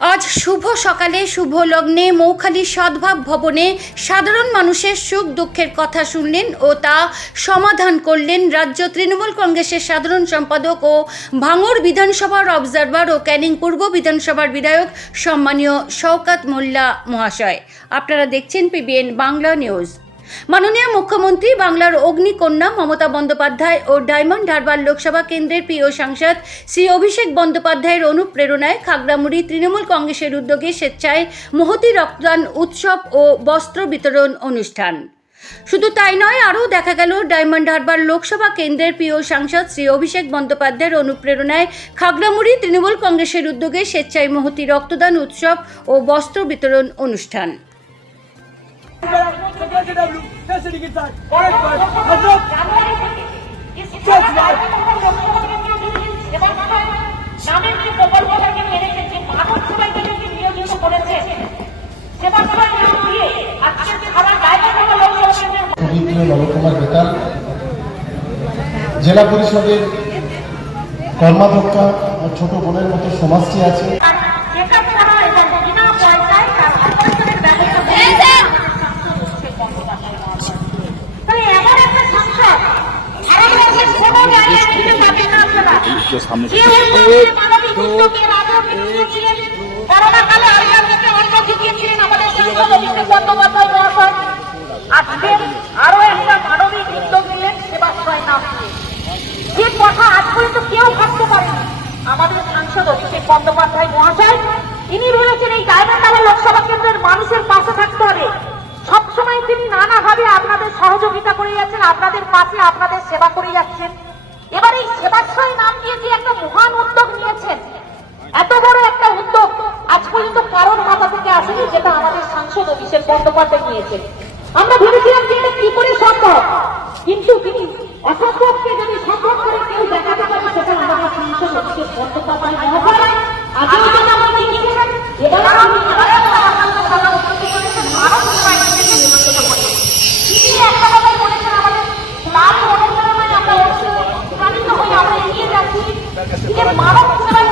আজ শুভ সকালে, শুভ লগ্নে, মৌখালী সদ্ভাব ভবনে সাধারণ মানুষের সুখ দুঃখের কথা শুনলেন ও তা সমাধান করলেন রাজ্য তৃণমূল কংগ্রেসের সাধারণ সম্পাদক ও ভাঙড় বিধানসভার অবজারভার ও ক্যানিং পূর্ব বিধানসভার বিধায়ক সম্মানীয় শওকাত মোল্লা মহাশয়। আপনারা দেখছেন পিবিএন বাংলা নিউজ। মাননীয় মুখ্যমন্ত্রী, বাংলার অগ্নিকন্যা মমতা বন্দ্যোপাধ্যায় ও ডায়মন্ড হারবার লোকসভা কেন্দ্রের প্রিয় সাংসদ শ্রী অভিষেক বন্দ্যোপাধ্যায়ের অনুপ্রেরণায় খাগড়ামুড়ি তৃণমূল কংগ্রেসের উদ্যোগে স্বেচ্ছায় মহতি রক্তদান উৎসব ও বস্ত্র বিতরণ অনুষ্ঠান। শুধু তাই নয়, আরও দেখা গেল ডায়মন্ড হারবার লোকসভা কেন্দ্রের প্রিয় সাংসদ শ্রী অভিষেক বন্দ্যোপাধ্যায়ের অনুপ্রেরণায় খাগড়ামুড়ি তৃণমূল কংগ্রেসের উদ্যোগে স্বেচ্ছায় মহতি রক্তদান উৎসব ও বস্ত্র বিতরণ অনুষ্ঠান। থেকে লোকসভা কেন্দ্রের পবিত্র নবকুমার বেতাল জেলা পরিষদের কর্মাধ্যক্ষা ছোট বোনের মতো সমাজটি আছে। বন্দ্যোপাধ্যায় মহাশয় আজকে আরও একটা মানবিক উদ্যোগ নিলেন সেবাশ্রয় নাম যে কথা আজ পর্যন্ত কেউ ভাবতে পারেনি। আমাদের সাংসদ অভিষেক বন্দ্যোপাধ্যায় মহাশয় তিনি বলেছেন এই ডায়মন্ডালা লোকসভা কেন্দ্রের মানুষের পাশে থাকতে হবে। সবসময় তিনি নানাভাবে আপনাদের সহযোগিতা করে যাচ্ছেন আপনাদের পাশে আপনাদের সেবা করে যাচ্ছেন। এবার এই সেবাশ্রয় নাম দিয়ে যে একটা মহান উদ্যোগ নিয়েছেন। এত বড় একটা উদ্যোগ আজ পর্যন্ত কারোর মাথা থেকে আসেনি, যেটা আমাদের সাংসদ অভিষেক বন্দ্যোপাধ্যায় নিয়েছেন। আমরা ভেবেছিলাম যে এটা কি করে সম্ভব, কিন্তু তিনি মানব